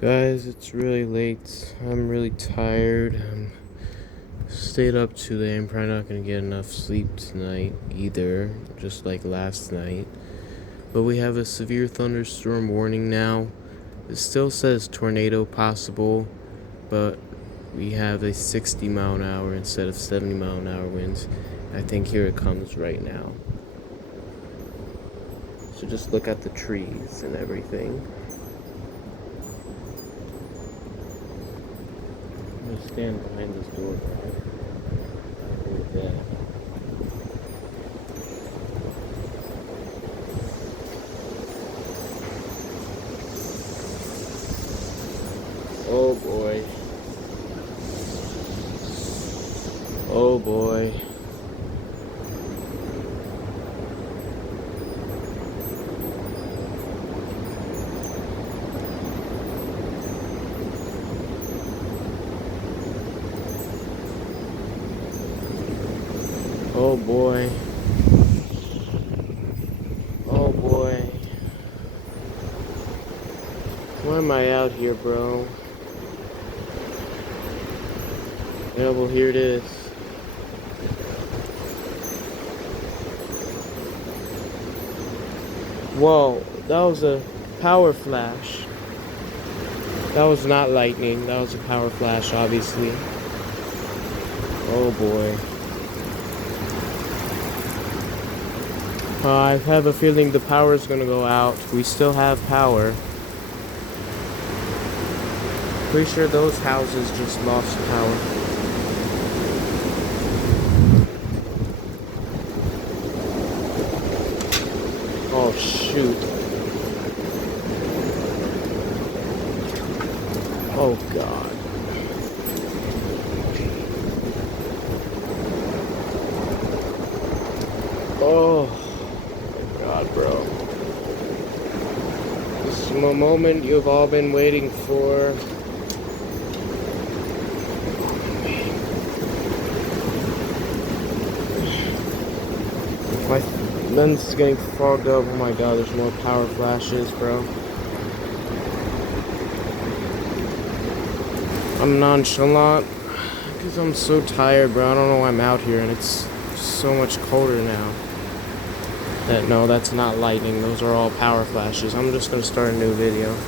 Guys, it's really late. I'm really tired. Stayed up today. I'm probably not gonna get enough sleep tonight either, just like last night. But we have a severe thunderstorm warning now. It still says tornado possible, but we have a 60-mile-an-hour instead of 70-mile-an-hour winds. I think here it comes right now. So just look at the trees and everything. I'm gonna stand behind this door, right? Like that. Oh boy. Oh boy. Oh boy. Oh boy. Why am I out here, bro? Yeah, well, here it is. Whoa, that was a power flash. That was not lightning. That was a power flash, obviously. Oh boy. I have a feeling the power is gonna go out. We still have power. Pretty sure those houses just lost power. Oh shoot. Oh god. Oh my god, bro. This is the moment you've all been waiting for. My lens is getting fogged up. Oh my god, there's more power flashes, bro. I'm nonchalant because I'm so tired, bro. I don't know why I'm out here and it's so much colder now. No, that's not lightning. Those are all power flashes. I'm just gonna start a new video.